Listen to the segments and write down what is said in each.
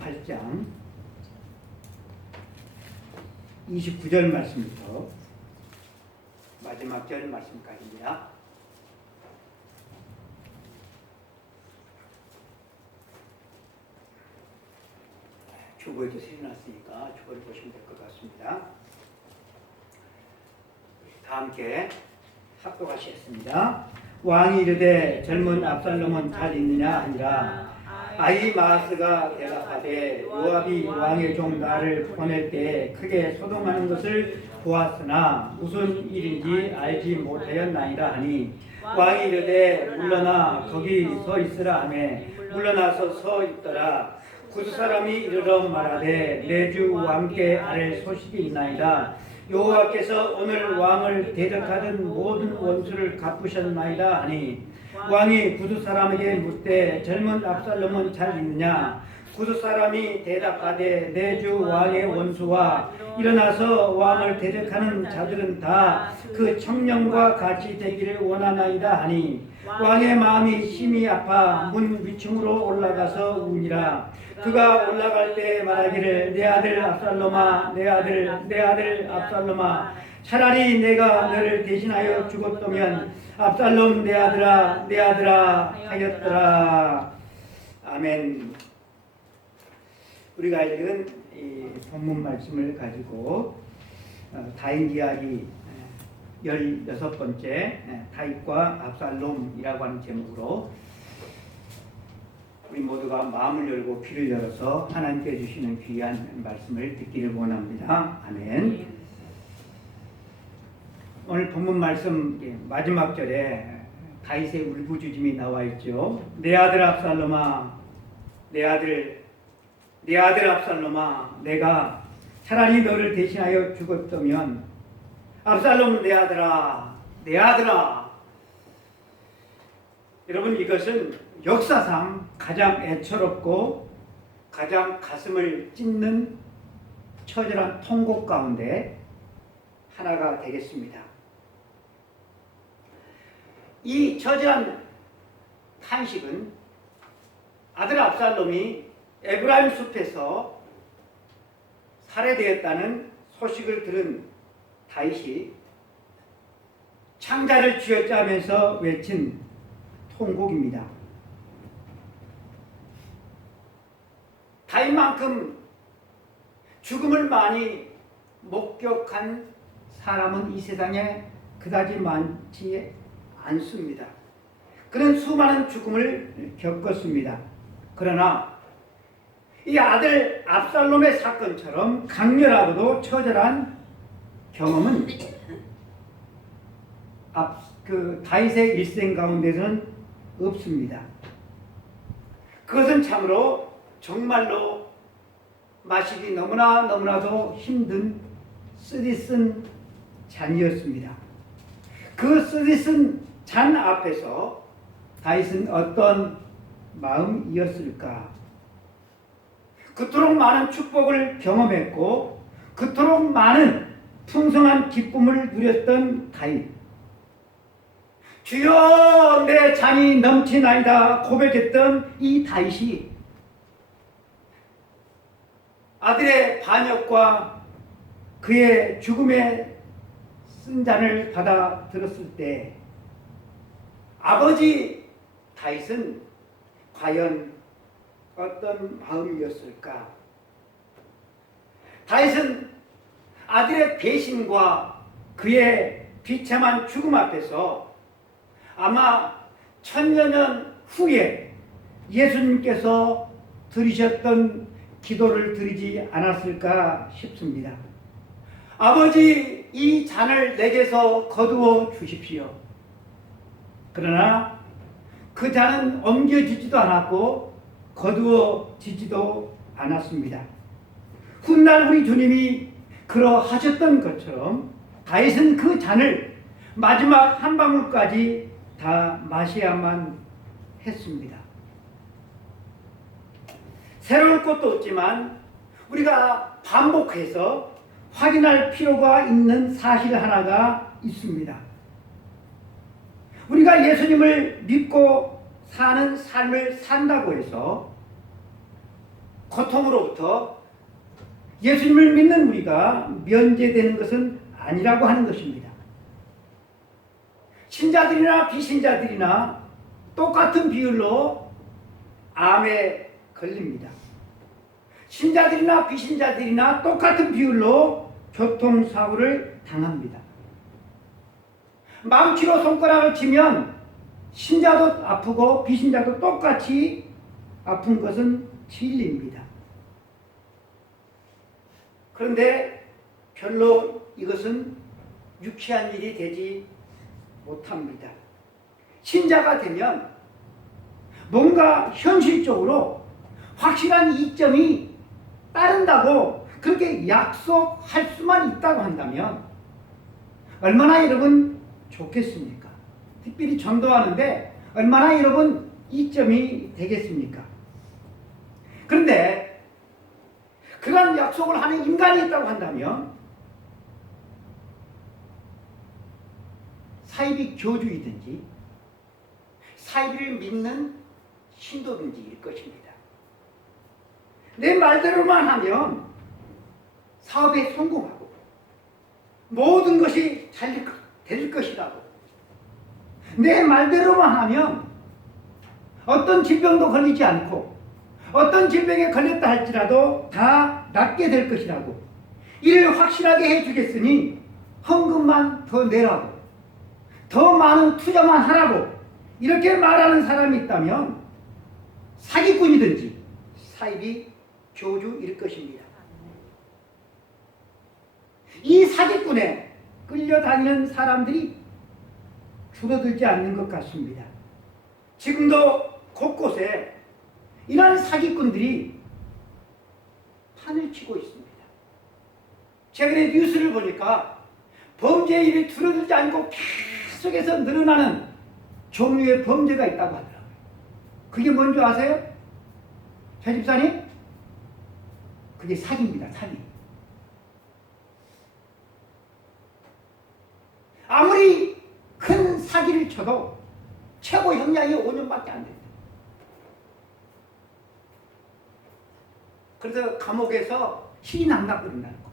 28장 29절 말씀부터 마지막 절 말씀까지입니다. 주보에도 세워놨으니까 주보를 보시면 될 것 같습니다. 다 함께 합독하시겠습니다. 왕이 이르되 젊은 압살롬은 잘 있느냐 하니라. 아히마아스가 대답하되 요압이 왕의 종 나를 보낼 때에 크게 소동하는 것을 보았으나 무슨 일인지 알지 못하였나이다 하니 왕이 이르되 물러나 거기 서 있으라 하며 물러나서 서 있더라. 구두 사람이 이르러 말하되 내 주 왕께 아랠 소식이 있나이다. 여호와께서 오늘 왕을 대적하던 모든 원수를 갚으셨나이다 하니 왕이 구두 사람에게 묻되 젊은 압살롬은 잘 있느냐? 구두 사람이 대답하되 내 주 왕의 원수와 일어나서 왕을 대적하는 자들은 다 그 청년과 같이 되기를 원하나이다 하니 왕의 마음이 심히 아파 문 위층으로 올라가서 우니라. 그가 올라갈 때 말하기를 내 아들 압살롬아 내 아들 압살롬아 차라리 내가 너를 대신하여 죽었더면 압살롬 내 아들아 하였더라. 아멘. 우리가 읽은 이 본문 말씀을 가지고 다윗 이야기 16번째 다윗과 압살롬이라고 하는 제목으로 우리 모두가 마음을 열고 귀를 열어서 하나님께 주시는 귀한 말씀을 듣기를 원합니다. 아멘. 오늘 본문 말씀 마지막 절에 다윗의 울부짖음이 나와 있죠. 내 아들 압살롬아 내 아들 압살롬아 내가 차라리 너를 대신하여 죽었다면 압살롬 내 아들아 여러분 이것은 역사상 가장 애처롭고 가장 가슴을 찢는 처절한 통곡 가운데 하나가 되겠습니다. 이 처절한 탄식은 아들 압살롬이 에브라임 숲에서 살해되었다는 소식을 들은 다윗이 창자를 쥐어짜면서 외친 통곡입니다. 다윗만큼 죽음을 많이 목격한 사람은 이 세상에 그다지 많지 않습니다. 그는 수많은 죽음을 겪었습니다. 그러나 이 아들 압살롬의 사건처럼 강렬하고도 처절한 경험은 다윗의 일생 가운데서는 없습니다. 그것은 참으로 정말로 마시기 너무나도 힘든 쓰디쓴 잔이었습니다. 그 쓰디쓴 잔 앞에서 다윗은 어떤 마음이었을까? 그토록 많은 축복을 경험했고 그토록 많은 풍성한 기쁨을 누렸던 다윗. 주여 내 잔이 넘치나이다 고백했던 이 다윗이 아들의 반역과 그의 죽음의 쓴 잔을 받아 들었을 때 아버지 다윗은 과연 어떤 마음이었을까? 다윗은 아들의 배신과 그의 비참한 죽음 앞에서 아마 천여 년 후에 예수님께서 드리셨던 기도를 드리지 않았을까 싶습니다. 아버지 이 잔을 내게서 거두어 주십시오. 그러나 그 잔은 옮겨지지도 않았고 거두어지지도 않았습니다. 훗날 우리 주님이 그러하셨던 것처럼 다윗은 그 잔을 마지막 한 방울까지 다 마셔야만 했습니다. 새로울 것도 없지만 우리가 반복해서 확인할 필요가 있는 사실 하나가 있습니다. 우리가 예수님을 믿고 사는 삶을 산다고 해서 고통으로부터 예수님을 믿는 우리가 면제되는 것은 아니라고 하는 것입니다. 신자들이나 비신자들이나 똑같은 비율로 암에 걸립니다. 신자들이나 비신자들이나 똑같은 비율로 교통사고를 당합니다. 망치로 손가락을 치면 신자도 아프고 비신자도 똑같이 아픈 것은 진리입니다. 그런데 별로 이것은 유쾌한 일이 되지 못합니다. 신자가 되면 뭔가 현실적으로 확실한 이점이 따른다고 그렇게 약속할 수만 있다고 한다면 얼마나 여러분 좋겠습니까? 특별히 전도하는데 얼마나 여러분 이점이 되겠습니까? 그런데 그런 약속을 하는 인간이 있다고 한다면 사이비 교주이든지 사이비를 믿는 신도든지일 것입니다. 내 말대로만 하면 사업에 성공하고 모든 것이 잘 될 것이라고, 내 말대로만 하면 어떤 질병도 걸리지 않고 어떤 질병에 걸렸다 할지라도 다 낫게 될 것이라고, 이를 확실하게 해주겠으니 헌금만 더 내라고, 더 많은 투자만 하라고 이렇게 말하는 사람이 있다면 사기꾼이든지 사이비 교주일 것입니다. 이 사기꾼에 끌려다니는 사람들이 줄어들지 않는 것 같습니다. 지금도 곳곳에 이러한 사기꾼들이 판을 치고 있습니다. 최근에 뉴스를 보니까 범죄율이 줄어들지 않고 계속해서 늘어나는 종류의 범죄가 있다고 하더라고요. 그게 뭔지 아세요? 최 집사님? 그게 사기입니다. 사기. 아무리 큰 사기를 쳐도 최고 형량이 5년밖에 안 됩니다. 그래서 감옥에서 희낙낙거린다는 거.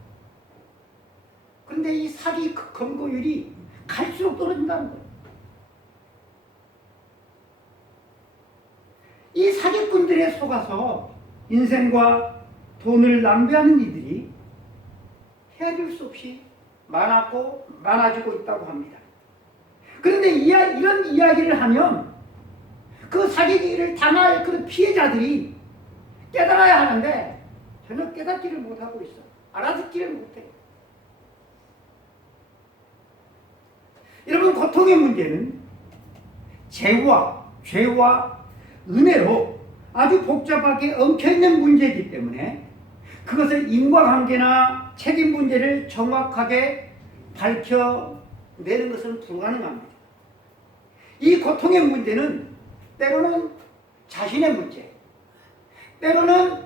그런데 이 사기 검거율이 갈수록 떨어진다는 거예요. 이 사기꾼들에 속아서 인생과 돈을 낭비하는 이들이 헤아릴 수 없이 많아지고 있다고 합니다. 그런데 이런 이야기를 하면 그 사기를 당할 그런 피해자들이 깨달아야 하는데 전혀 깨닫지를 못하고 있어. 알아듣지를 못해. 여러분, 고통의 문제는 죄와 은혜로 아주 복잡하게 엉켜있는 문제이기 때문에 그것을 인과관계나 책임 문제를 정확하게 밝혀내는 것은 불가능합니다. 이 고통의 문제는 때로는 자신의 문제, 때로는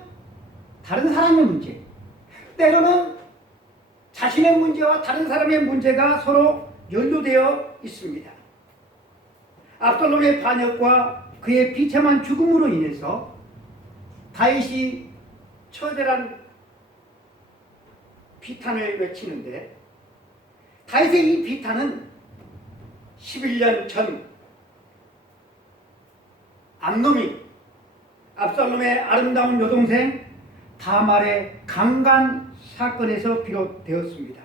다른 사람의 문제, 때로는 자신의 문제와 다른 사람의 문제가 서로 연루되어 있습니다. 압살롬의 반역과 그의 비참한 죽음으로 인해서 다윗이 처절한 비탄을 외치는데, 다윗의 이 비탄은 11년 전 암놈이 압살롬의 아름다운 여동생 다말의 강간 사건에서 비롯되었습니다.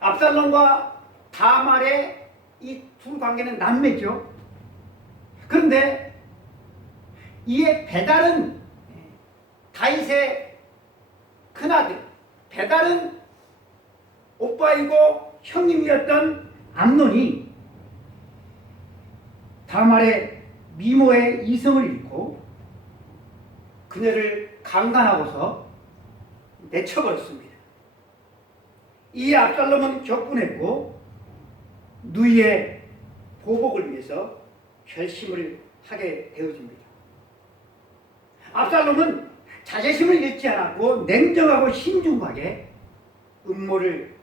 압살롬과 다말의 이 두 관계는 남매죠. 그런데 이에 베달은 다윗의 큰아들, 베달은 오빠이고 형님이었던 암논이 다말의 미모의 이성을 잃고 그녀를 강간하고서 내쳐버렸습니다. 이 압살롬은 격분했고 누이의 보복을 위해서 결심을 하게 되어집니다. 압살롬은 자존심을 잃지 않았고 냉정하고 신중하게 음모를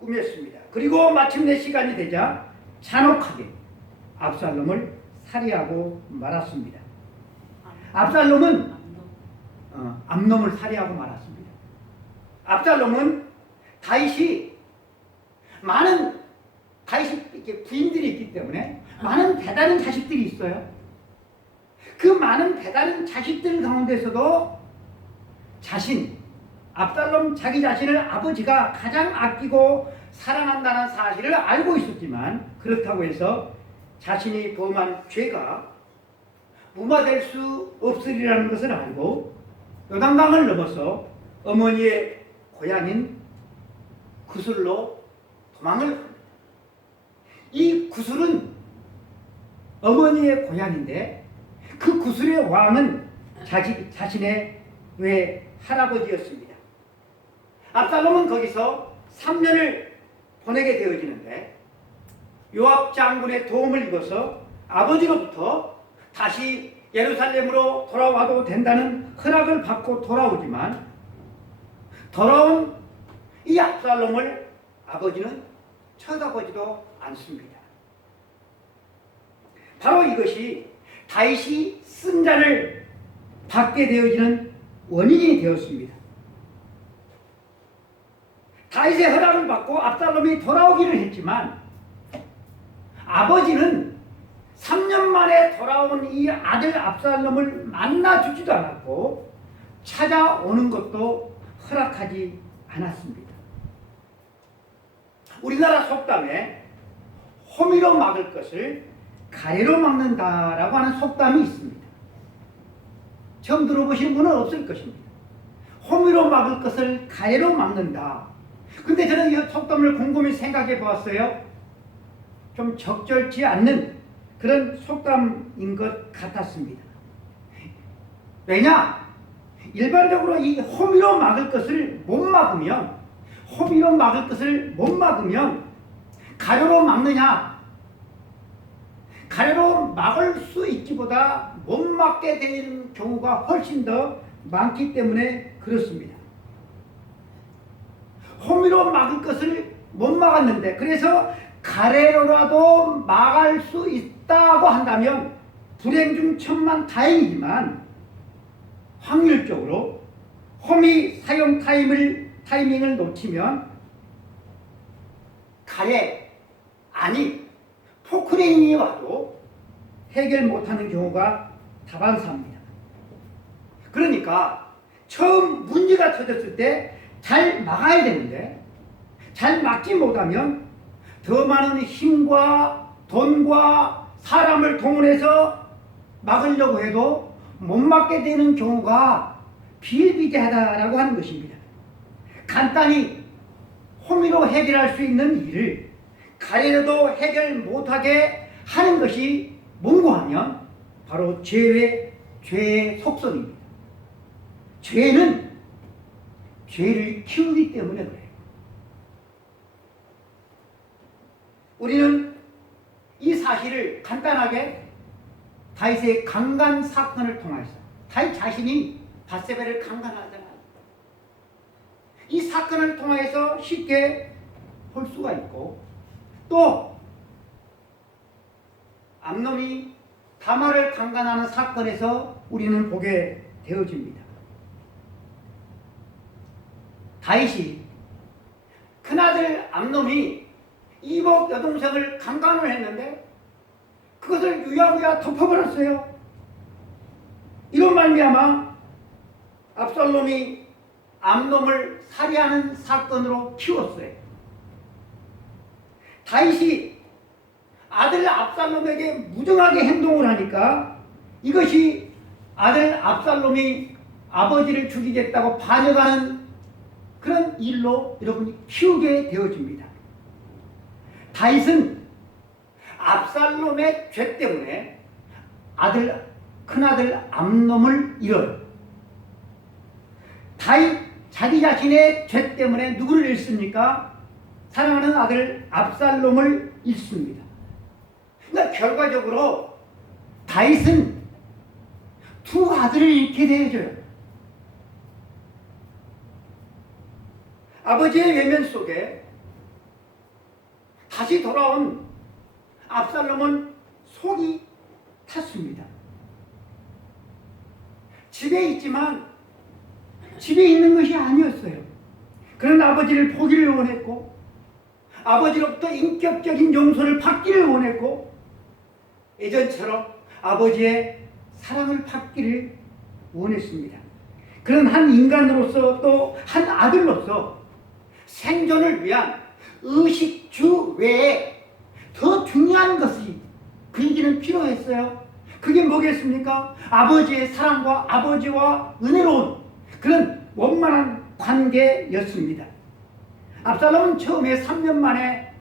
꾸몄습니다. 그리고 마침내 시간이 되자 잔혹하게 압살롬을 살해하고 말았습니다. 압살롬은 암놈을 살해하고 말았습니다. 압살롬은 다윗이 이렇게 부인들이 있기 때문에 많은 배다른 자식들이 있어요. 그 많은 배다른 자식들 가운데서도 압살롬 자기 자신을 아버지가 가장 아끼고 사랑한다는 사실을 알고 있었지만, 그렇다고 해서 자신이 범한 죄가 무마될 수 없으리라는 것을 알고 요단강을 넘어서 어머니의 고향인 구술로 도망을 합니다. 이 구술은 어머니의 고향인데 그 구술의 왕은 자신의 할아버지였습니다. 압살롬은 거기서 3년을 보내게 되어지는데 요압 장군의 도움을 입어서 아버지로부터 다시 예루살렘으로 돌아와도 된다는 허락을 받고 돌아오지만, 돌아온 이 압살롬을 아버지는 쳐다보지도 않습니다. 바로 이것이 다윗이 승자를 받게 되어지는 원인이 되었습니다. 다윗의 허락을 받고 압살롬이 돌아오기를 했지만 아버지는 3년 만에 돌아온 이 아들 압살롬을 만나주지도 않았고 찾아오는 것도 허락하지 않았습니다. 우리나라 속담에 호미로 막을 것을 가래로 막는다라고 하는 속담이 있습니다. 처음 들어보신 분은 없을 것입니다. 호미로 막을 것을 가래로 막는다. 근데 저는 이 속담을 곰곰이 생각해 보았어요. 좀 적절치 않는 그런 속담인 것 같았습니다. 왜냐? 일반적으로 이 호미로 막을 것을 못 막으면, 가래로 막느냐? 가래로 막을 수 있기보다 못 막게 되는 경우가 훨씬 더 많기 때문에 그렇습니다. 호미로 막을 것을 못 막았는데, 그래서 가래로라도 막을 수 있다고 한다면 불행 중 천만다행이지만, 확률적으로 호미 사용 타이밍을 놓치면 포크레인이 와도 해결 못하는 경우가 다반사입니다. 그러니까 처음 문제가 터졌을 때 잘 막아야 되는데, 잘 막지 못하면 더 많은 힘과 돈과 사람을 동원해서 막으려고 해도 못 막게 되는 경우가 비일비재하다라고 하는 것입니다. 간단히 호미로 해결할 수 있는 일을 가래로도 해결 못하게 하는 것이 뭔고 하면 바로 죄의 속성입니다. 죄는 죄를 키우기 때문에 그래요. 우리는 이 사실을 간단하게 다윗의 강간 사건을 통해서, 다윗 자신이 밧세바를 강간하잖아요. 이 사건을 통해서 쉽게 볼 수가 있고, 또 암논이 다말을 강간하는 사건에서 우리는 보게 되어집니다. 다윗이 큰아들 암논이 이복 여동생을 강간을 했는데 그것을 유야무야 덮어버렸어요. 이런 말미암아 압살롬이 암논을 살해하는 사건으로 키웠어요. 다윗이 아들 압살롬에게 무정하게 행동을 하니까 이것이 아들 압살롬이 아버지를 죽이겠다고 반역하는 그런 일로 여러분이 키우게 되어집니다. 다윗은 압살롬의 죄 때문에 큰아들 암논을 잃어요. 다윗 자기 자신의 죄 때문에 누구를 잃습니까? 사랑하는 아들 압살롬을 잃습니다. 그러니까 결과적으로 다윗은 두 아들을 잃게 되어져요. 아버지의 외면 속에 다시 돌아온 압살롬은 속이 탔습니다. 집에 있지만 집에 있는 것이 아니었어요. 그런 아버지를 보기를 원했고 아버지로부터 인격적인 용서를 받기를 원했고 예전처럼 아버지의 사랑을 받기를 원했습니다. 그런 한 인간으로서 또 한 아들로서 생존을 위한 의식주 외에 더 중요한 것이 그에게는 필요했어요. 그게 뭐겠습니까? 아버지의 사랑과 아버지와 은혜로운 그런 원만한 관계였습니다. 압살롬은 처음에 3년 만에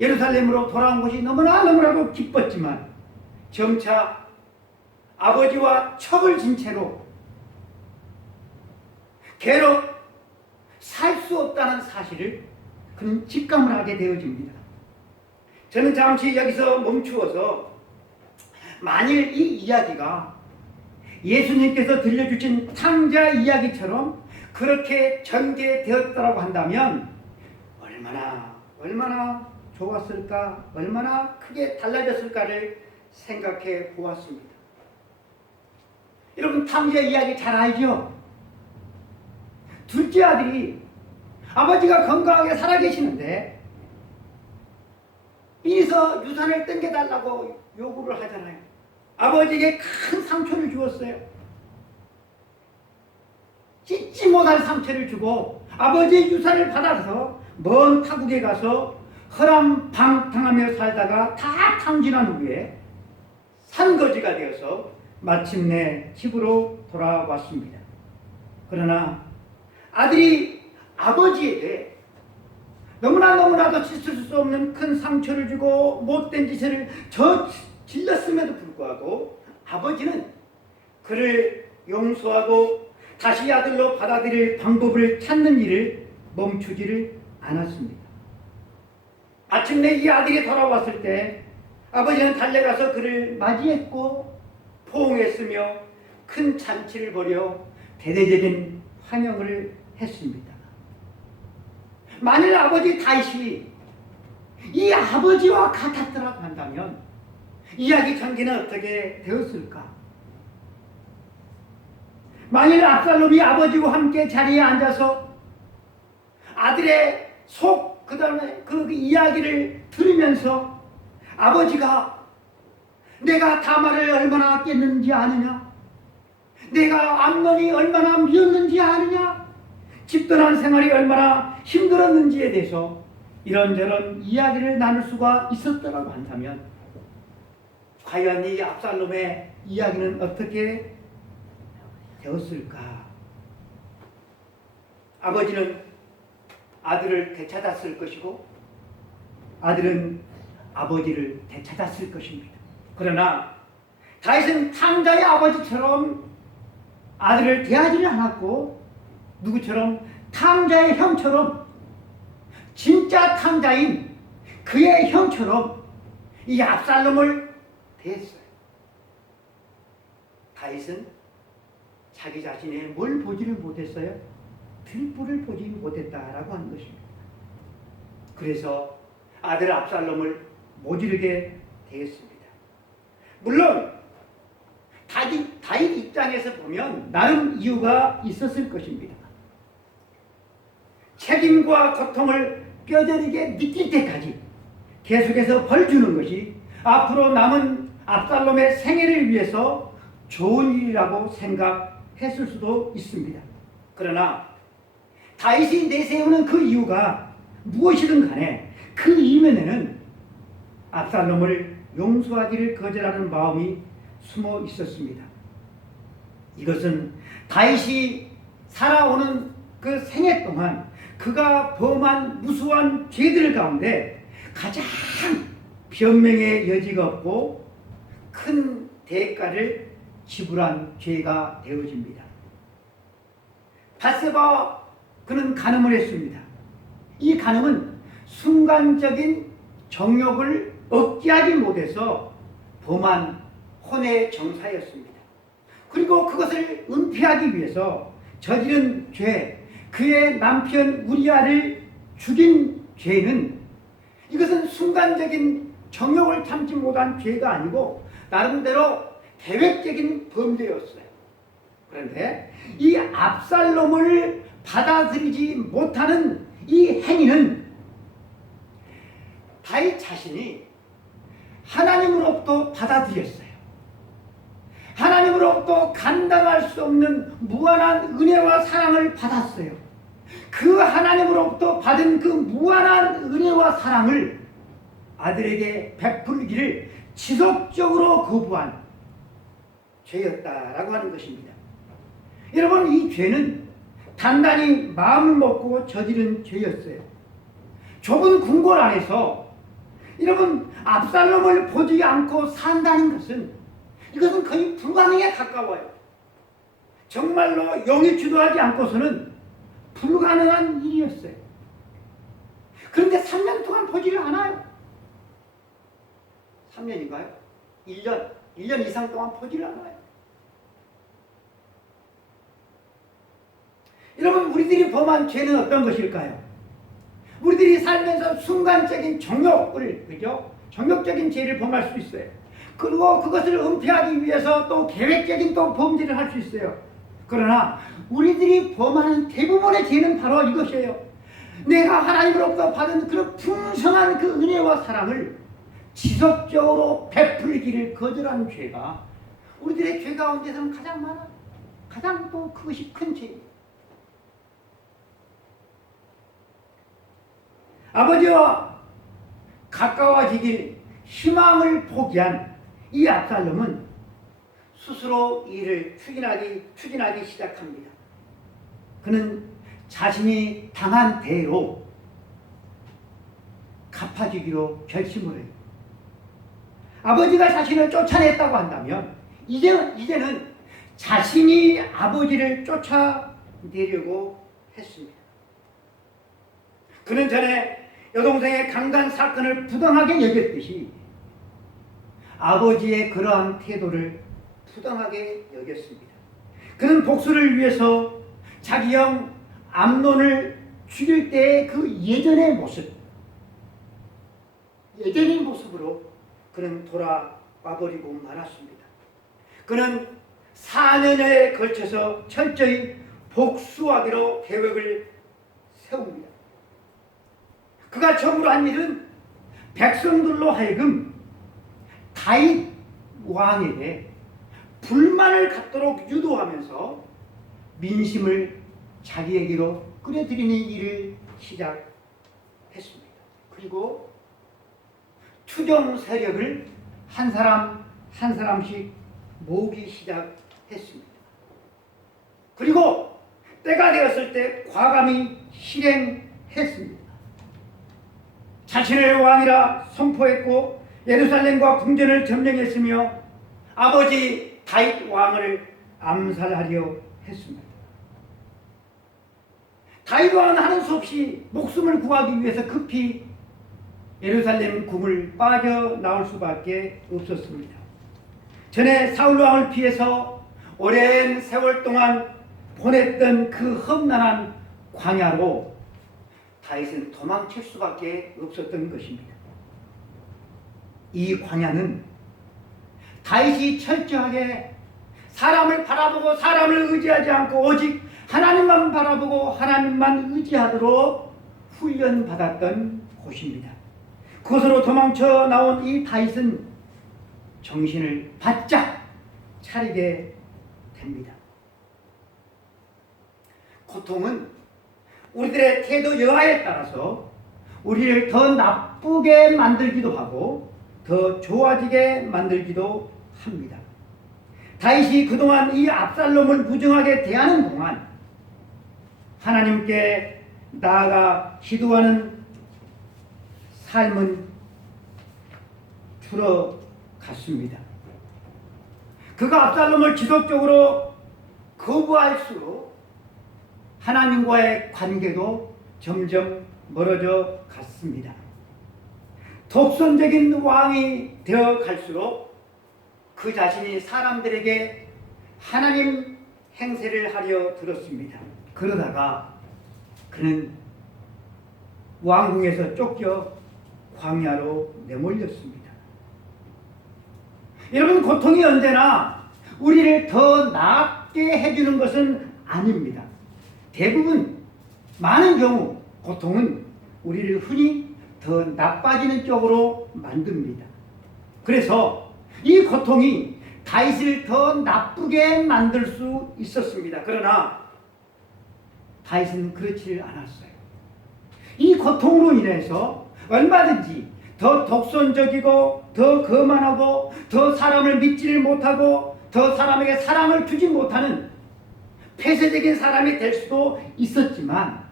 예루살렘으로 돌아온 것이 너무나도 기뻤지만 점차 아버지와 척을 진 채로 괴로 살 수 없다는 사실을 그는 직감을 하게 되어집니다. 저는 잠시 여기서 멈추어서 만일 이 이야기가 예수님께서 들려주신 탕자 이야기처럼 그렇게 전개되었다고 한다면 얼마나 좋았을까, 얼마나 크게 달라졌을까를 생각해 보았습니다. 여러분 탕자 이야기 잘 알죠? 둘째 아들이 아버지가 건강하게 살아계시는데 삐서 유산을 땡겨달라고 요구를 하잖아요. 아버지에게 큰 상처를 주었어요. 찢지 못할 상처를 주고 아버지의 유산을 받아서 먼 타국에 가서 허람방탕하며 살다가 다 탕진한 후에 산거지가 되어서 마침내 집으로 돌아왔습니다. 그러나 아들이 아버지에게 너무나도 씻을 수 없는 큰 상처를 주고 못된 짓을 질렀음에도 불구하고 아버지는 그를 용서하고 다시 아들로 받아들일 방법을 찾는 일을 멈추지를 않았습니다. 마침내 이 아들이 돌아왔을 때 아버지는 달려가서 그를 맞이했고 포옹했으며 큰 잔치를 벌여 대대적인 환영을 했습니다. 만일 아버지 다윗이 이 아버지와 같았더라고 한다면 이야기 전개는 어떻게 되었을까? 만일 압살롬이 아버지와 함께 자리에 앉아서 아들의 속 그다음에 그 이야기를 들으면서 아버지가 내가 다말을 얼마나 아꼈는지 아느냐? 내가 암논이 얼마나 미웠는지 아느냐? 집단한 생활이 얼마나 힘들었는지에 대해서 이런저런 이야기를 나눌 수가 있었더라고 한다면 과연 이 압살롬의 이야기는 어떻게 되었을까? 아버지는 아들을 되찾았을 것이고 아들은 아버지를 되찾았을 것입니다. 그러나 다윗은 탕자의 아버지처럼 아들을 대하지는 않았고 누구처럼 탕자의 형처럼 진짜 탕자인 그의 형처럼 이 압살롬을 대했어요. 다윗은 자기 자신의 뭘 보지를 못했어요? 들불을 보지 못했다라고 하는 것입니다. 그래서 아들 압살롬을 모지르게 되었습니다. 물론 다윗 입장에서 보면 나름 이유가 있었을 것입니다. 책임과 고통을 뼈저리게 느낄 때까지 계속해서 벌 주는 것이 앞으로 남은 압살롬의 생애를 위해서 좋은 일이라고 생각했을 수도 있습니다. 그러나 다윗이 내세우는 그 이유가 무엇이든 간에 그 이면에는 압살롬을 용서하기를 거절하는 마음이 숨어 있었습니다. 이것은 다윗이 살아오는 그 생애 동안 그가 범한 무수한 죄들 가운데 가장 변명의 여지가 없고 큰 대가를 지불한 죄가 되어집니다. 밧세바와 그는 간음을 했습니다. 이 간음은 순간적인 정욕을 억제하지 못해서 범한 혼의 정사였습니다. 그리고 그것을 은폐하기 위해서 저지른 죄, 그의 남편 우리아를 죽인 죄는 이것은 순간적인 정욕을 참지 못한 죄가 아니고 나름대로 계획적인 범죄였어요. 그런데 이 압살롬을 받아들이지 못하는 이 행위는 다윗 자신이 하나님으로부터 받아들였어요. 하나님으로부터 감당할 수 없는 무한한 은혜와 사랑을 받았어요. 그 하나님으로부터 받은 그 무한한 은혜와 사랑을 아들에게 베풀기를 지속적으로 거부한 죄였다라고 하는 것입니다. 여러분, 이 죄는 단단히 마음을 먹고 저지른 죄였어요. 좁은 궁궐 안에서 여러분 압살롬을 보지 않고 산다는 것은 이것은 거의 불가능에 가까워요. 정말로 영이 주도하지 않고서는 불가능한 일이었어요. 그런데 3년 동안 보지를 않아요. 3년인가요? 1년 이상 동안 보지를 않아요. 여러분, 우리들이 범한 죄는 어떤 것일까요? 우리들이 살면서 순간적인 정욕을, 그죠? 정욕적인 죄를 범할 수 있어요. 그리고 그것을 은폐하기 위해서 또 계획적인 또 범죄를 할 수 있어요. 그러나 우리들이 범하는 대부분의 죄는 바로 이것이에요. 내가 하나님으로부터 받은 그런 풍성한 그 은혜와 사랑을 지속적으로 베풀기를 거절하는 죄가 우리들의 죄 가운데서는 가장 많아. 가장 또 그것이 큰 죄입니다. 아버지와 가까워지길 희망을 포기한 이 압살롬은 스스로 이를 추진하기 시작합니다. 그는 자신이 당한 대로 갚아주기로 결심을 해요. 아버지가 자신을 쫓아냈다고 한다면 이제는 자신이 아버지를 쫓아내려고 했습니다. 그는 전에 여동생의 강간 사건을 부당하게 여겼듯이 아버지의 그러한 태도를 부당하게 여겼습니다. 그는 복수를 위해서 자기 형 암논을 죽일 때의 그 예전의 모습으로 그는 돌아와버리고 말았습니다. 그는 4년에 걸쳐서 철저히 복수하기로 계획을 세웁니다. 그가 처음으로 한 일은 백성들로 하여금 다윗 왕에게 불만을 갖도록 유도하면서 민심을 자기에게로 끌어들이는 일을 시작했습니다. 그리고 추종 세력을 한 사람 한 사람씩 모으기 시작했습니다. 그리고 때가 되었을 때 과감히 실행했습니다. 자신을 왕이라 선포했고 예루살렘과 궁전을 점령했으며 아버지 다윗 왕을 암살하려 했습니다. 다윗 왕은 하는 수 없이 목숨을 구하기 위해서 급히 예루살렘 궁을 빠져나올 수밖에 없었습니다. 전에 사울 왕을 피해서 오랜 세월 동안 보냈던 그 험난한 광야로 다윗은 도망칠 수밖에 없었던 것입니다. 이 광야는 다윗이 철저하게 사람을 바라보고 사람을 의지하지 않고 오직 하나님만 바라보고 하나님만 의지하도록 훈련받았던 곳입니다. 그곳으로 도망쳐 나온 이 다윗은 정신을 바짝 차리게 됩니다. 고통은 우리들의 태도 여하에 따라서 우리를 더 나쁘게 만들기도 하고 더 좋아지게 만들기도 합니다. 다윗이 그동안 이 압살롬을 무정하게 대하는 동안 하나님께 나아가 기도하는 삶은 줄어갔습니다. 그가 압살롬을 지속적으로 거부할수록 하나님과의 관계도 점점 멀어져 갔습니다. 독선적인 왕이 되어 갈수록 그 자신이 사람들에게 하나님 행세를 하려 들었습니다. 그러다가 그는 왕궁에서 쫓겨 광야로 내몰렸습니다. 여러분, 고통이 언제나 우리를 더 낫게 해주는 것은 아닙니다. 대부분 많은 경우 고통은 우리를 흔히 더 나빠지는 쪽으로 만듭니다. 그래서 이 고통이 다윗을 더 나쁘게 만들 수 있었습니다. 그러나 다윗은 그렇지를 않았어요. 이 고통으로 인해서 얼마든지 더 독선적이고 더 거만하고 더 사람을 믿지를 못하고 더 사람에게 사랑을 주지 못하는 폐쇄적인 사람이 될 수도 있었지만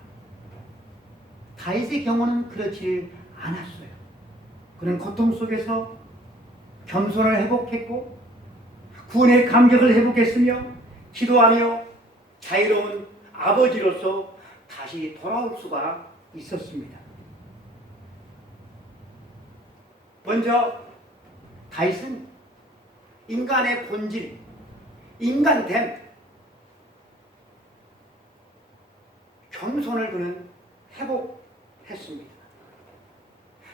다윗의 경우는 그렇지를 않았어요. 그는 고통 속에서 겸손을 회복했고 구원의 감격을 회복했으며 기도하며 자유로운 아버지로서 다시 돌아올 수가 있었습니다. 먼저 다윗은 인간의 본질, 인간됨, 겸손을 그는 회복했습니다.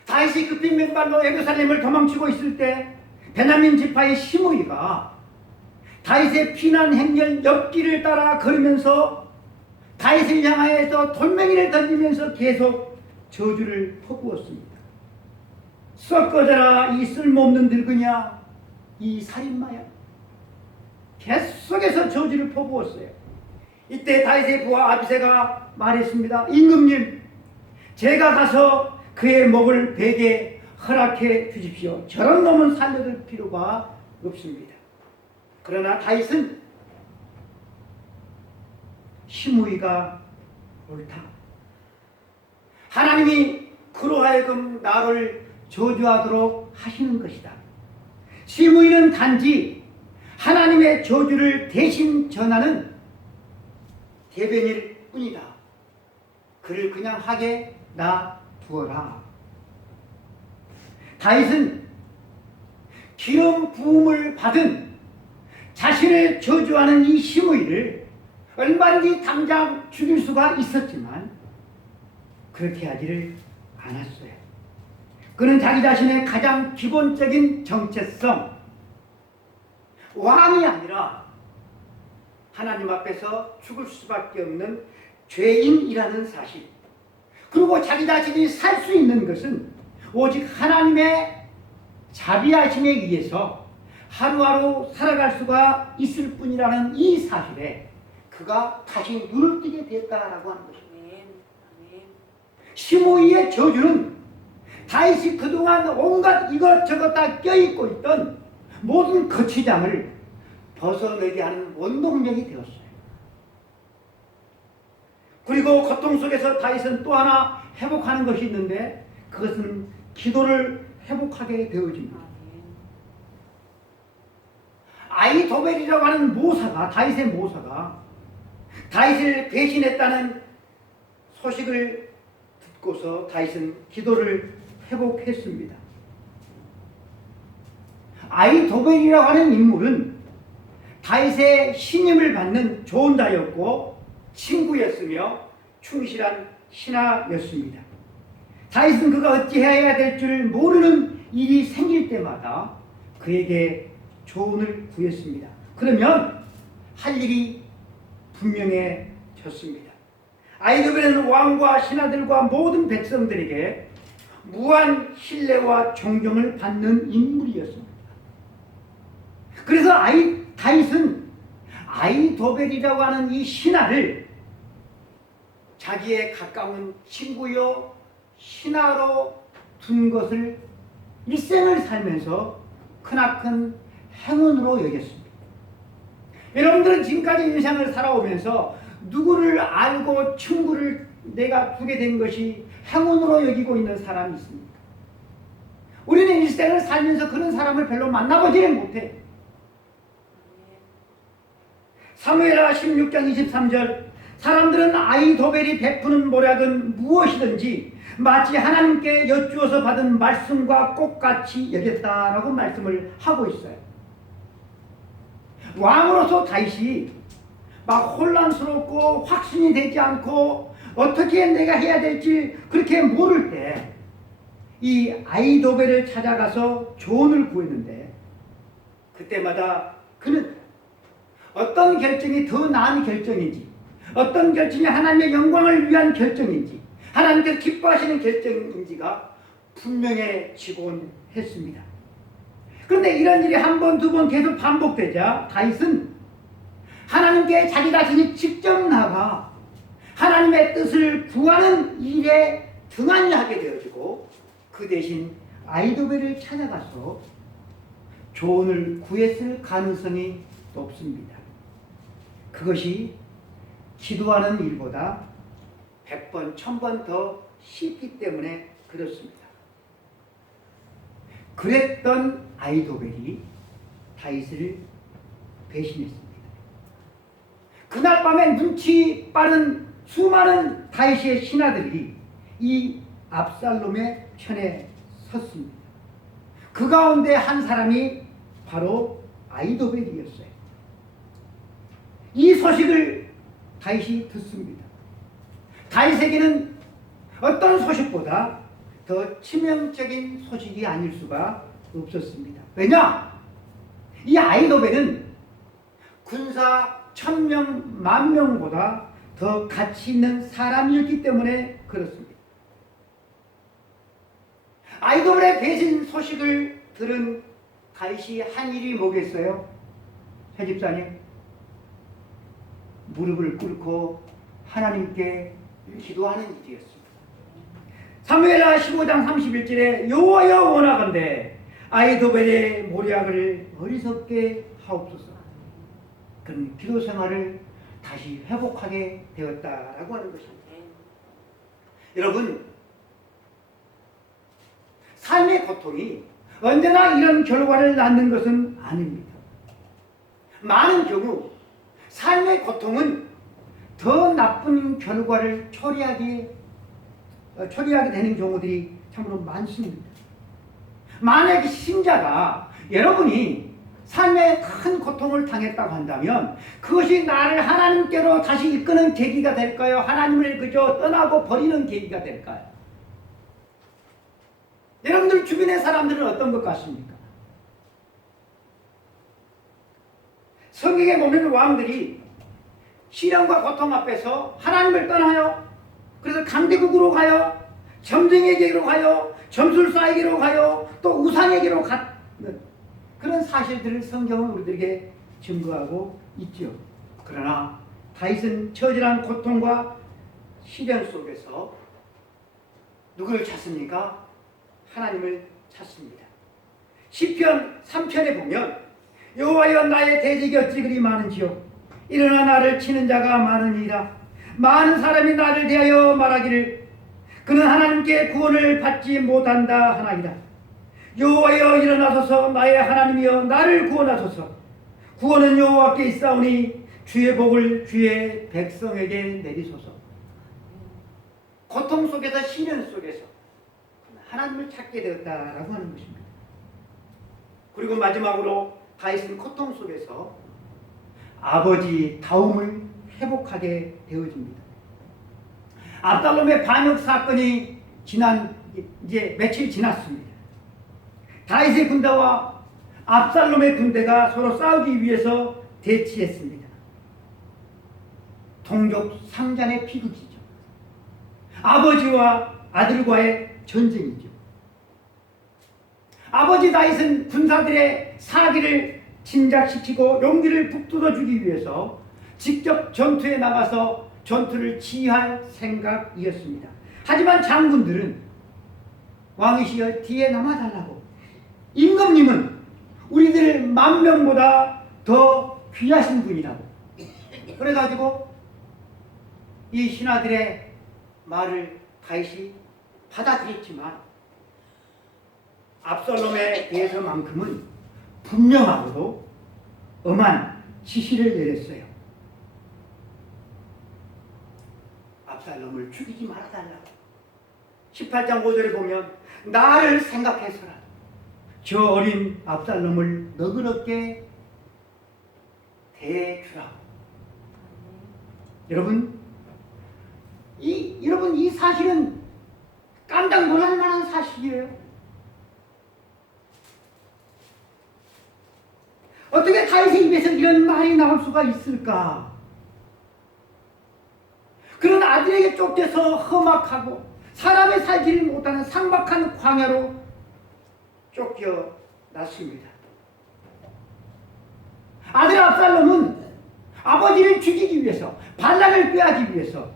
다윗이 급힌 맨발로 예루살렘을 도망치고 있을 때 베냐민 지파의 시므이가 다윗의 피난 행렬 옆길을 따라 걸으면서 다윗을 향하여서 돌멩이를 던지면서 계속 저주를 퍼부었습니다. 썩어져라 이 쓸모없는 늙으냐, 이 살인마야. 계속해서 저주를 퍼부었어요. 이때 다윗의 부하 아비새가 말했습니다. 임금님, 제가 가서 그의 목을 베게 허락해 주십시오. 저런 놈은 살려둘 필요가 없습니다. 그러나 다윗은 시므이가 옳다. 하나님이 그로 하여금 나를 저주하도록 하시는 것이다. 시므이는 단지 하나님의 저주를 대신 전하는 대변일 뿐이다. 그를 그냥 하게 놔두어라. 다윗은 기름 부음을 받은 자신을 저주하는 이 시므이를 얼마든지 당장 죽일 수가 있었지만 그렇게 하지를 않았어요. 그는 자기 자신의 가장 기본적인 정체성, 왕이 아니라 하나님 앞에서 죽을 수밖에 없는 죄인이라는 사실, 그리고 자기 자신이 살 수 있는 것은 오직 하나님의 자비하심에 의해서 하루하루 살아갈 수가 있을 뿐이라는 이 사실에 그가 다시 눈을 뜨게 됐다라고 하는 것입니다. 시므이의 저주는 다윗이 그동안 온갖 이것저것 다 껴입고 있던 모든 거치장을 벗어내게 하는 원동력이 되었어요. 그리고 고통 속에서 다윗은 또 하나 회복하는 것이 있는데 그것은 기도를 회복하게 되어집니다. 아히도벨이라고 하는 모사가, 다윗의 모사가 다윗을 배신했다는 소식을 듣고서 다윗은 기도를 회복했습니다. 아히도벨이라고 하는 인물은 다윗의 신임을 받는 좋은 자였고 친구였으며 충실한 신하였습니다. 다윗은 그가 어찌해야 될 줄 모르는 일이 생길 때마다 그에게 조언을 구했습니다. 그러면 할 일이 분명해졌습니다. 아히도벨은 왕과 신하들과 모든 백성들에게 무한 신뢰와 존경을 받는 인물이었습니다. 그래서 다윗은 아히도벨이라고 하는 이 신하를 자기의 가까운 친구요 신하로 둔 것을 일생을 살면서 크나큰 행운으로 여겼습니다. 여러분들은 지금까지 인생을 살아오면서 누구를 알고 친구를 내가 두게 된 것이 행운으로 여기고 있는 사람이 있습니까? 우리는 일생을 살면서 그런 사람을 별로 만나보지를 못해. 사무엘하 16장 23절, 사람들은 아히도벨이 베푸는 모략은 무엇이든지 마치 하나님께 여쭈어서 받은 말씀과 똑같이 여겼다라고 말씀을 하고 있어요. 왕으로서 다윗이 막 혼란스럽고 확신이 되지 않고 어떻게 내가 해야 될지 그렇게 모를 때 이 아히도벨을 찾아가서 조언을 구했는데 그때마다 그는 어떤 결정이 더 나은 결정인지, 어떤 결정이 하나님의 영광을 위한 결정인지, 하나님께서 기뻐하시는 결정인지가 분명해지곤 했습니다. 그런데 이런 일이 한 번, 두 번 계속 반복되자 다윗은 하나님께 자기 자신이 직접 나가 하나님의 뜻을 구하는 일에 등한히 하게 되어지고, 그 대신 아히도벨을 찾아가서 조언을 구했을 가능성이 높습니다. 그것이 기도하는 일보다 100번, 1000번 더 쉽기 때문에 그렇습니다. 그랬던 아히도벨이 다윗을 배신했습니다. 그날 밤에 눈치 빠른 수많은 다윗의 신하들이 이 압살롬의 편에 섰습니다. 그 가운데 한 사람이 바로 아히도벨이었어요. 이 소식을 다윗이 듣습니다. 다윗에게는 어떤 소식보다 더 치명적인 소식이 아닐 수가 없었습니다. 왜냐? 이 아히도벨은 군사 1000명, 10,000명보다 더 가치 있는 사람이었기 때문에 그렇습니다. 아히도벨의 배신 소식을 들은 다윗이 한 일이 뭐겠어요? 새 집사님, 무릎을 꿇고 하나님께 기도하는 일이었습니다. 사무엘하 15장 31절에 여호와여 원하건대 아히도벨의 모략을 어리석게 하옵소서. 그런 기도 생활을 다시 회복하게 되었다라고 하는 것입니다. 여러분, 삶의 고통이 언제나 이런 결과를 낳는 것은 아닙니다. 많은 경우 삶의 고통은 더 나쁜 결과를 초래하게 되는 경우들이 참으로 많습니다. 만약에 신자가 여러분이 삶에 큰 고통을 당했다고 한다면 그것이 나를 하나님께로 다시 이끄는 계기가 될까요? 하나님을 그저 떠나고 버리는 계기가 될까요? 여러분들 주변의 사람들은 어떤 것 같습니까? 성경에 보면 왕들이 시련과 고통 앞에서 하나님을 떠나요. 그래서 강대국으로 가요. 점쟁이에게로 가요. 점술사에게로 가요. 또 우상에게로 가는 그런 사실들을 성경은 우리들에게 증거하고 있죠. 그러나 다윗은 처절한 고통과 시련 속에서 누구를 찾습니까? 하나님을 찾습니다. 시편 3편에 보면 여호와여 나의 대적이 어찌 그리 많은지요. 일어나 나를 치는 자가 많으니라. 많은 사람이 나를 대하여 말하기를 그는 하나님께 구원을 받지 못한다 하나이다. 여호와여 일어나소서. 나의 하나님이여 나를 구원하소서. 구원은 여호와께 있사오니 주의 복을 주의 백성에게 내리소서. 고통 속에서 시련 속에서 하나님을 찾게 되었다라고 하는 것입니다. 그리고 마지막으로 다윗은 고통 속에서 아버지 다움을 회복하게 되어집니다. 압살롬의 반역 사건이 이제 며칠 지났습니다. 다윗의 군대와 압살롬의 군대가 서로 싸우기 위해서 대치했습니다. 동족 상잔의 비극이죠. 아버지와 아들과의 전쟁이죠. 아버지 다윗은 군사들의 사기를 진작시키고 용기를 북돋워주기 위해서 직접 전투에 나가서 전투를 지휘할 생각이었습니다. 하지만 장군들은 왕이시여 뒤에 남아달라고, 임금님은 우리들 10,000명보다 더 귀하신 분이라고, 그래가지고 이 신하들의 말을 다윗이 받아들였지만 압살롬에 대해서만큼은 분명하고도 엄한 지시를 내렸어요. 압살롬을 죽이지 말아달라고. 18장 5절에 보면 나를 생각해서라 저 어린 압살롬을 너그럽게 대해주라고. 여러분 이 사실은 깜짝 놀랄 만한 사실이에요. 어떻게 다윗의 입에서 이런 말이 나올 수가 있을까? 그런 아들에게 쫓겨서 험악하고 사람의 살지를 못하는 삭막한 광야로 쫓겨났습니다. 아들 압살롬은 아버지를 죽이기 위해서, 반란을 꾀하기 위해서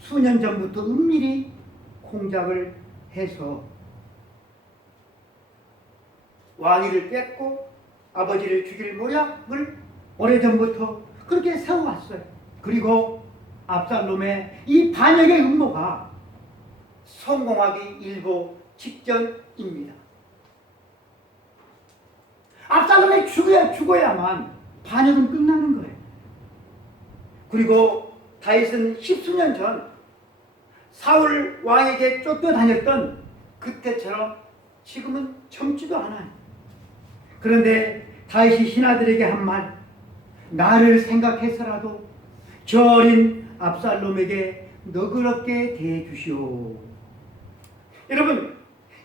수년 전부터 은밀히 공작을 해서 왕위를 뺏고 아버지를 죽일 모략을 오래전부터 그렇게 세워왔어요. 그리고 압살롬의 이 반역의 음모가 성공하기 일보 직전입니다. 압살롬이 죽어야만 반역은 끝나는 거예요. 그리고 다윗은 십수년 전 사울 왕에게 쫓겨다녔던 그때처럼 지금은 젊지도 않아요. 그런데 다윗이 신하들에게 한 말, 나를 생각해서라도 저 어린 압살롬에게 너그럽게 대해주시오. 여러분,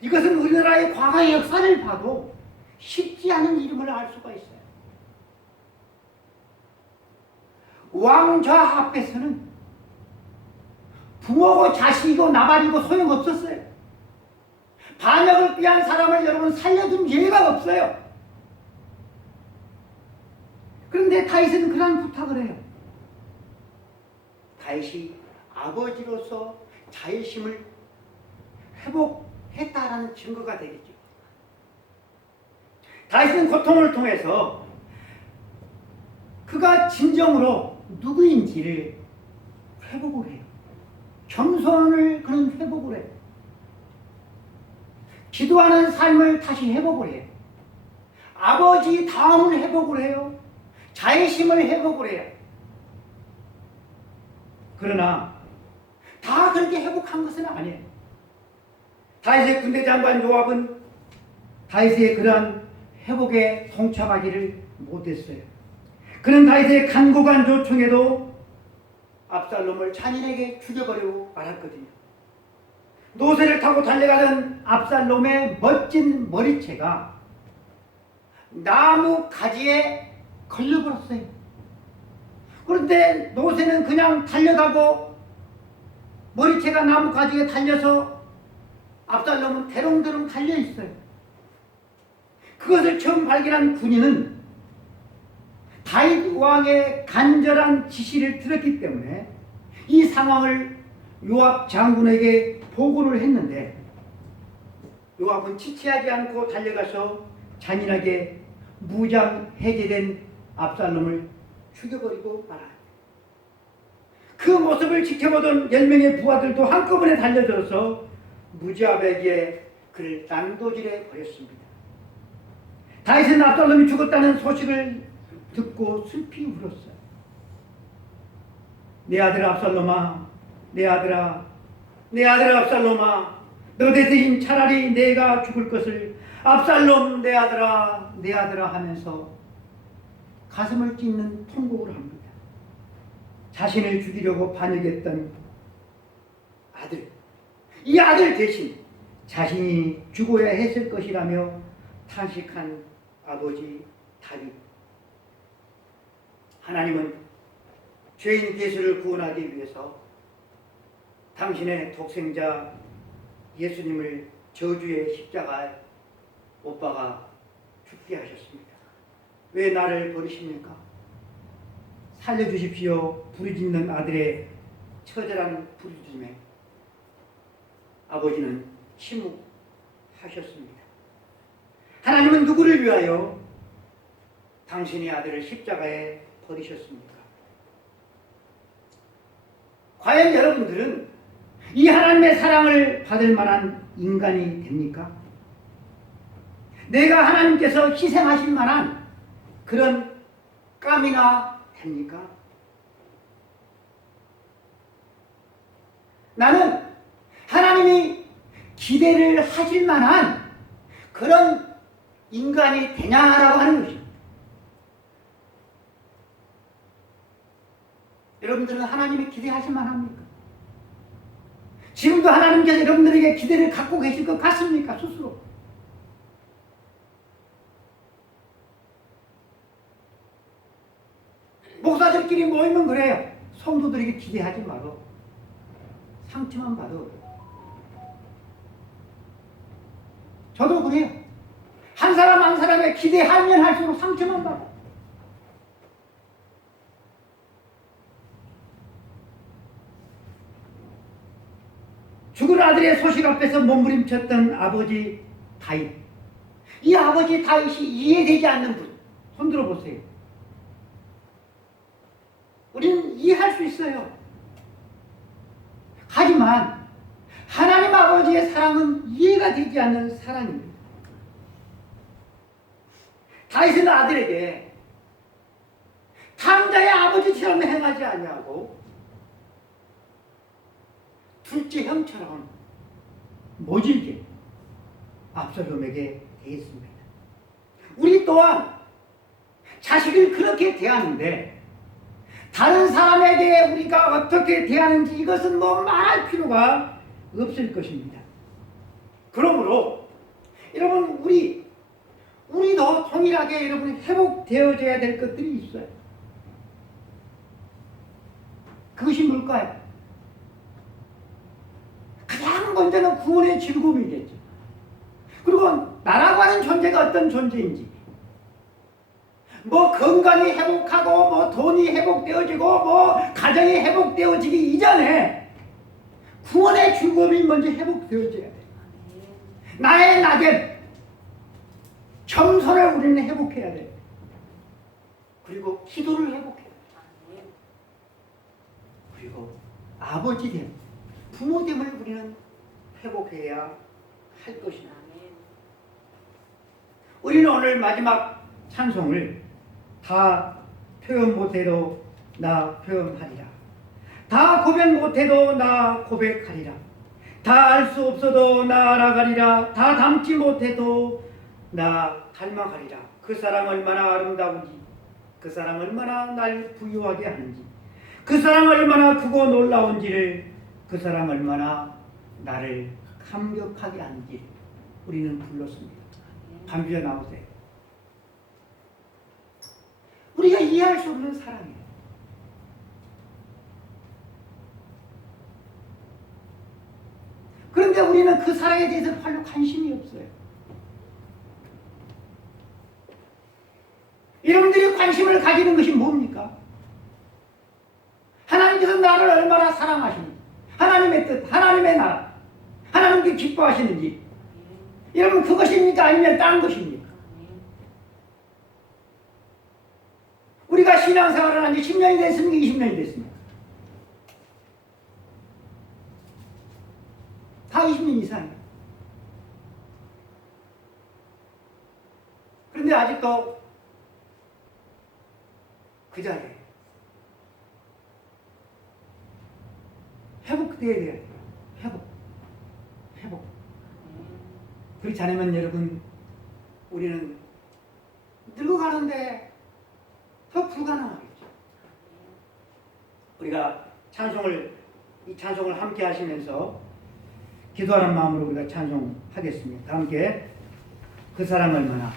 이것은 우리나라의 과거의 역사를 봐도 쉽지 않은 이름을 알 수가 있어요. 왕좌 앞에서는 부모고 자식이고 나발이고 소용없었어요. 반역을 꾀한 사람을 여러분 살려준 예가 없어요. 그런데 다윗은 그런 부탁을 해요. 다윗이 아버지로서 자의심을 회복했다라는 증거가 되겠죠. 다윗은 고통을 통해서 그가 진정으로 누구인지를 회복을 해요. 겸손을 그는 회복을 해요. 기도하는 삶을 다시 회복을 해요. 아버지 다음을 회복을 해요. 자의심을 회복을 해요. 그러나 다 그렇게 회복한 것은 아니에요. 다윗의 군대 장관 요압은 다윗의 그러한 회복에 동참하기를 못했어요. 그는 다윗의 간곡한 요청에도 압살롬을 잔인하게 죽여버리고 말았거든요. 노새를 타고 달려가던 압살롬의 멋진 머리채가 나무 가지에 걸려버렸어요. 그런데 노새는 그냥 달려가고 머리채가 나무 가지에 달려서 압살롬은 대롱대롱 달려있어요. 그것을 처음 발견한 군인은 다윗 왕의 간절한 지시를 들었기 때문에 이 상황을 요압 장군에게 보고를 했는데 요압은 지체하지 않고 달려가서 잔인하게 무장 해제된 압살롬을 죽여버리고 말아요. 그 모습을 지켜보던 10명의 부하들도 한꺼번에 달려들어서 무자백에 그를 난도질해 버렸습니다. 다윗은 압살롬이 죽었다는 소식을 듣고 슬피 울었어요. 내 아들 압살롬아, 내 아들아, 내 아들 압살롬아, 너 대신 차라리 내가 죽을 것을 압살롬 내 아들아, 내 아들아 하면서 가슴을 찢는 통곡을 합니다. 자신을 죽이려고 반역했던 아들, 이 아들 대신 자신이 죽어야 했을 것이라며 탄식한 아버지 다윗. 하나님은 죄인 예수를 구원하기 위해서 당신의 독생자 예수님을 저주의 십자가에 못 박아 죽게 하셨습니다. 왜 나를 버리십니까? 살려주십시오. 부르짖는 아들의 처절한 부르짖음에 아버지는 침묵하셨습니다. 하나님은 누구를 위하여 당신의 아들을 십자가에 버리셨습니까? 과연 여러분들은 이 하나님의 사랑을 받을 만한 인간이 됩니까? 내가 하나님께서 희생하실 만한 그런 깜이나 됩니까? 나는 하나님이 기대를 하실 만한 그런 인간이 되냐라고 하는 것입니다. 여러분들은 하나님이 기대하실 만합니까? 지금도 하나님께서 여러분들에게 기대를 갖고 계실 것 같습니까? 스스로. 모이면 그래요. 성도들에게 기대하지 말고 상처만 받아. 저도 그래요. 한 사람 한 사람의 기대하면 할수록 상처만 받아. 죽은 아들의 소식 앞에서 몸부림쳤던 아버지 다윗. 이 아버지 다윗이 이해되지 않는 분. 손들어 보세요. 우리는 이해할 수 있어요. 하지만 하나님 아버지의 사랑은 이해가 되지 않는 사랑입니다. 다윗은 아들에게 탕자의 아버지처럼 행하지 아니하고 둘째 형처럼 모질게 압살롬에게 대했습니다. 우리 또한 자식을 그렇게 대하는데 다른 사람에게 우리가 어떻게 대하는지 이것은 말할 필요가 없을 것입니다. 그러므로 여러분 우리도 동일하게 여러분 회복되어져야 될 것들이 있어요. 그것이 뭘까요? 가장 먼저는 구원의 즐거움이겠죠. 그리고 나라고 하는 존재가 어떤 존재인지, 건강이 회복하고 돈이 회복되어지고 가정이 회복되어지기 이전에 구원의 즐거움이 먼저 회복되어져야 돼요. 나의 낙연, 겸손을 우리는 회복해야 돼요. 그리고 기도를 회복해야 돼요. 그리고 아버지됨, 부모됨을 우리는 회복해야 할 것입니다. 우리는 오늘 마지막 찬송을 다 표현 못해도 나 표현하리라. 다 고백 못해도 나 고백하리라. 다 알 수 없어도 나 알아가리라. 다 담지 못해도 나 닮아가리라. 그 사랑 얼마나 아름다운지, 그 사랑 얼마나 날 부유하게 하는지, 그 사랑 얼마나 크고 놀라운지를, 그 사랑 얼마나 나를 감격하게 하는지 우리는 불렀습니다. 감비어 나오세요. 우리가 이해할 수 없는 사랑이에요. 그런데 우리는 그 사랑에 대해서 별로 관심이 없어요. 여러분들이 관심을 가지는 것이 뭡니까? 하나님께서 나를 얼마나 사랑하시는지, 하나님의 뜻, 하나님의 나라, 하나님께 기뻐하시는지, 여러분 그것입니까? 아니면 딴 것입니까? 우리가 신앙생활을 한 지 10년이 됐습니까? 20년이 됐습니까? 다 20년 이상이에요. 그런데 아직도 그 자리에 회복되어야 돼요. 회복. 그렇지 않으면 여러분 우리는 늙어가는데 더 불가능하겠죠. 우리가 이 찬송을 함께 하시면서 기도하는 마음으로 우리가 찬송하겠습니다. 함께 그 사랑 얼마나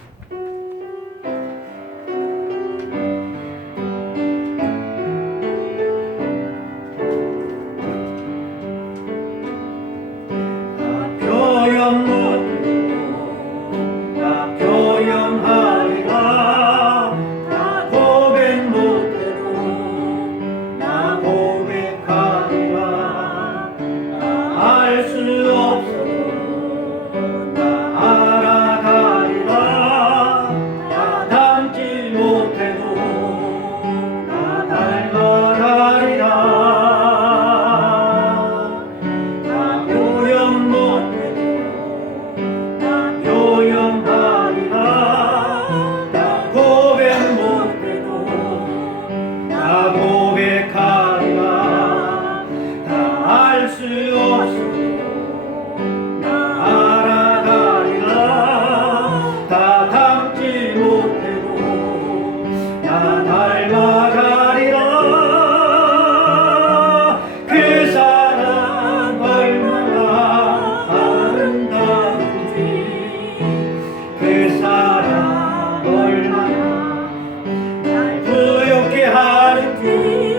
하는지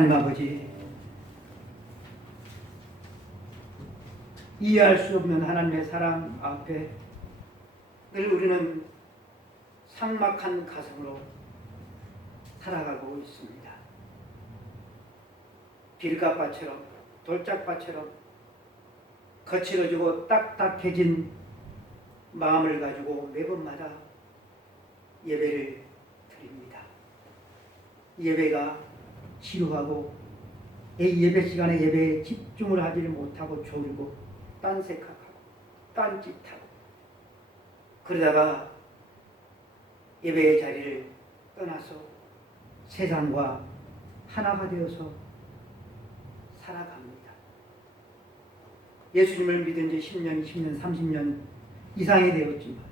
하나님 아버지, 이해할 수 없는 하나님의 사랑 앞에 늘 우리는 삭막한 가슴으로 살아가고 있습니다. 길가밭처럼 돌짝밭처럼 거칠어지고 딱딱해진 마음을 가지고 매번마다 예배를 드립니다. 예배가 지루하고 예배 시간에 예배에 집중을 하지 못하고 졸고 딴색하고 딴짓하고 그러다가 예배의 자리를 떠나서 세상과 하나가 되어서 살아갑니다. 예수님을 믿은 지 10년, 20년, 30년 이상이 되었지만